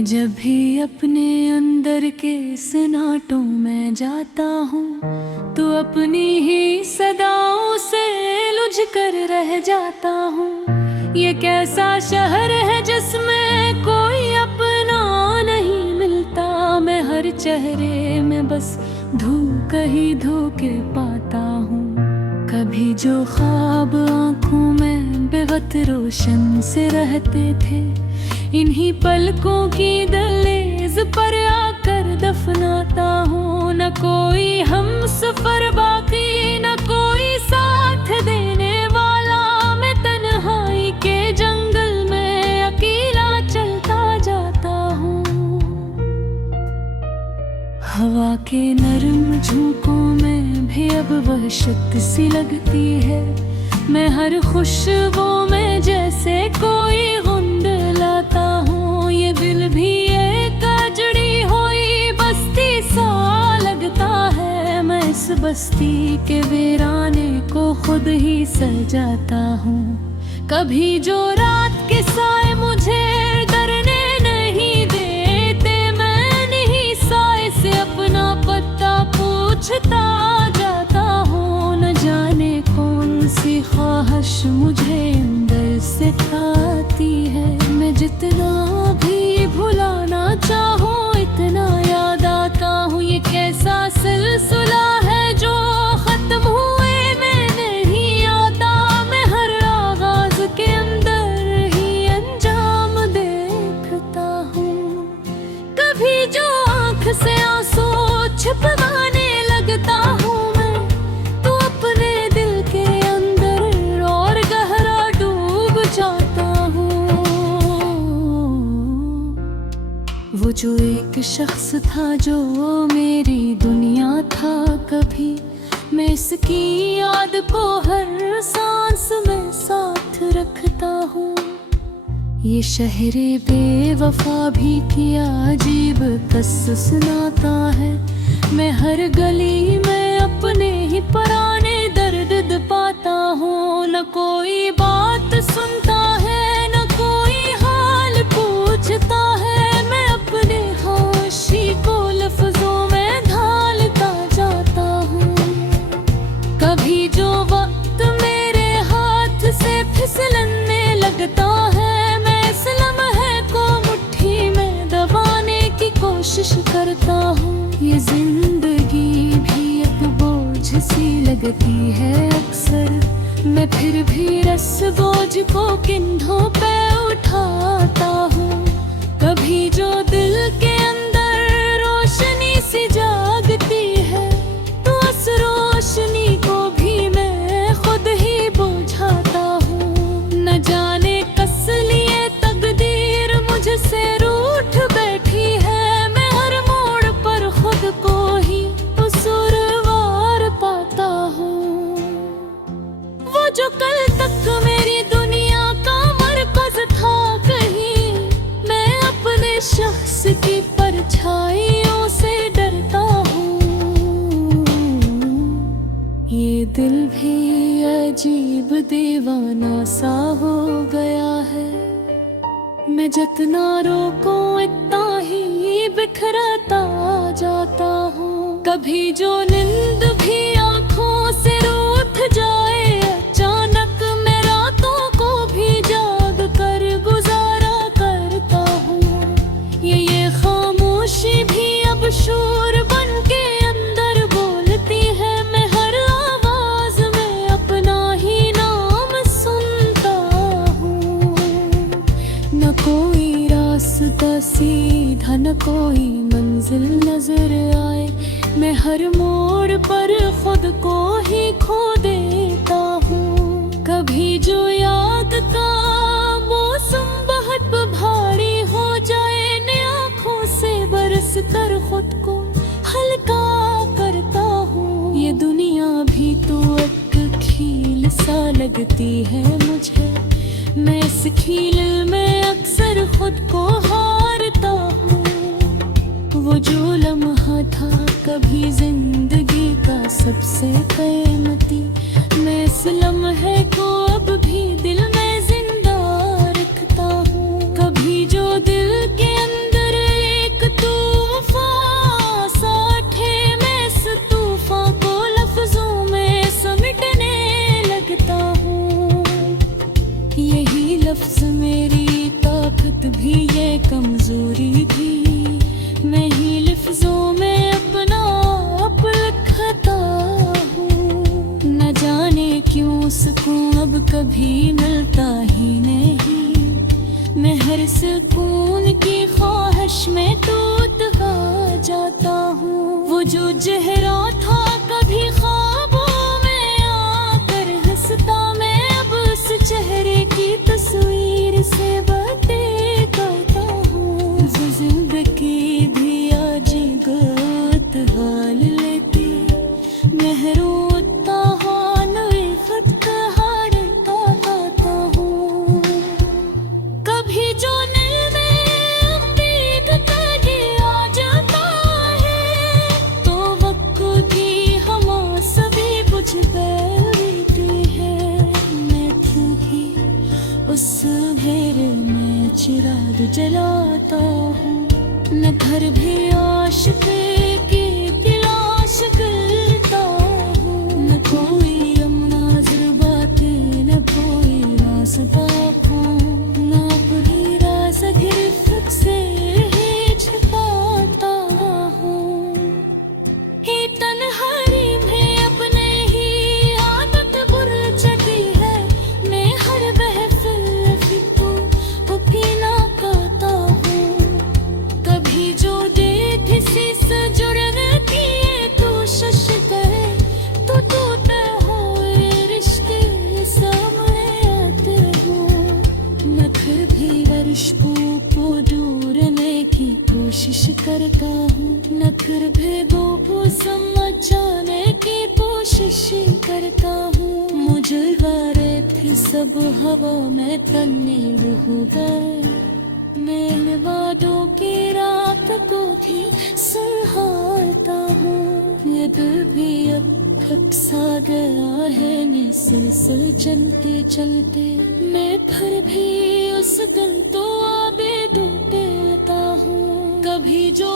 मैं जब भी अपने अंदर के सन्नाटों में जाता हूँ तो अपनी ही सदाओं से उलझ कर रह जाता हूँ। ये कैसा शहर है जिसमें कोई अपना नहीं मिलता। मैं हर चेहरे में बस धोखा ही धोखे पाता हूँ। कभी जो ख्वाब आँखों में बेवक्त रोशन से रहते थे, इन्हीं पलकों की दहलीज पर आकर दफनाता हूँ। न कोई हम सफर बाकी, न कोई साथ देने वाला। मैं तन्हाई के जंगल में अकेला चलता जाता हूँ। हवा के नरम झोंकों में भी अब वहशत सी लगती है। मैं हर खुशबू में जैसे कोई गुंद लाता हूँ। ये दिल भी एक अजड़ी हुई बस्ती सा लगता है। मैं इस बस्ती के वीराने को खुद ही सजाता हूँ। कभी जो रात के साए मुझे डरने नहीं देते, मैं नहीं साए से अपना पता पूछता जाता हूँ। न जाने कौन सी ख्वाहिश मुझे अंदर से खाती है। मैं जितना भी भुलाना चाहूँ इतना याद आता हूँ। ये कैसा सिलसिला है जो खत्म हुए में नहीं आता। मैं हर आगाज के अंदर ही अंजाम देखता हूँ। कभी जो आँख से आंसू छिपवाने लगता हूँ मैं, तो अपने दिल के अंदर और गहरा डूब जाता हूँ। वो जो एक शख्स था जो मेरी दुनिया था कभी, मैं इसकी याद को हर सांस में साथ रखता हूँ। ये शहरे बेवफा भी किया अजीब किस्सा सुनाता है। मैं हर गली में अपने ही पुराने दर्द पाता हूँ। न कोई बात सुनता है, न कोई हाल पूछता है। मैं अपने खामोशी को लफ्जों में ढालता जाता हूँ। कभी जो वक्त मेरे हाथ से फिसलने लगता है, मैं इस लम्हे को मुट्ठी में दबाने की कोशिश करता हूँ। ये जिंदगी भी एक बोझ सी लगती है अक्सर, मैं फिर भी रस बोझ को कंधों पे उठाता हूँ। कभी जो दिल के अंदर रोशनी सी जागती है, तो उस रोशनी को भी मैं खुद ही बुझाता हूँ। न जाने कस लिए तकदीर मुझसे रूठ बैठी है। मैं हर मोड़ पर खुद को ही कसूरवार पाता हूँ। वो जो कल तक मेरी दुनिया का मरकज था कहीं, मैं अपने शख्स की परछाइयों से डरता हूँ। ये दिल भी अजीब दीवाना सा हो गया है। मैं जितना रोकूं इतना ही बिखरता जाता हूँ। कभी जो नींद भी आँखों से रूठ जाए अचानक, मैं रातों को भी जाग कर गुजारा करता हूँ। ये खामोशी भी अब शोर बन के अंदर बोलती है। मैं हर आवाज में अपना ही नाम सुनता हूँ। न कोई रास्ता सीधा, न कोई मंजिल नजर आए। मैं हर मोड़ पर खुद को ही खो देता हूँ। कभी जो याद का मौसम बहुत भारी हो जाए, ने आँखों से बरस कर खुद को हल्का करता हूँ। ये दुनिया भी तो एक खील सा लगती है मुझे। मैं इस खील में अक्सर खुद को हारता हूँ। वो जो लम्हा था कभी जिंदगी का सबसे कीमती, मैं इस लम्हे को अब भी दिल में जिंदा रखता हूँ। कभी जो दिल के अंदर सुकून की ख्वाहिश में टूट जाता हूँ। वो जो चेहरा था कभी ख्वाबों में आकर हंसता, मैं अब उस चेहरे की तस्वीर से बातें करता हूँ। जिंदगी भी आज गत हाल लेती, मेहरूता हानवे खत हारता गाता हूँ। कभी जो दिल में उम्मीद करके आ जाता है, तो वक्त की हवा सभी बुझ बैठती है। मैं क्यों भी उस घेर में चिराग जलाता हूँ, न घर भी आशिक की तलाश करता हूँ। न कोई अमनाज़र बातें, न कोई रास्ता पाऊँ, न अपनी राज़ गिरफ्त से ही छिपाता हूँ। ही तन्हाई में अपने ही आदत बुर चढ़ी है, मैं हर महफिल फिक्र पीना पाता हूँ। कभी जो दे किसी से जुड़ने की कोशिश करे, तो टूटे हुए रिश्ते सामने आते हो। मैं फिर भी रिश्तों को ढूंढने की कोशिश करता हूँ, न फिर भी को समझाने की कोशिश करता हूँ। मुझे वारे थे सब हवा में तन्नीर हो गए, मेरे वादों की रात को भी संभालता हूँ। ये दिल भी अब थक सा गया है, मैं सिलसिल चलते चलते, मैं फिर भी उस दिल तो आबे डूबता हूँ। कभी जो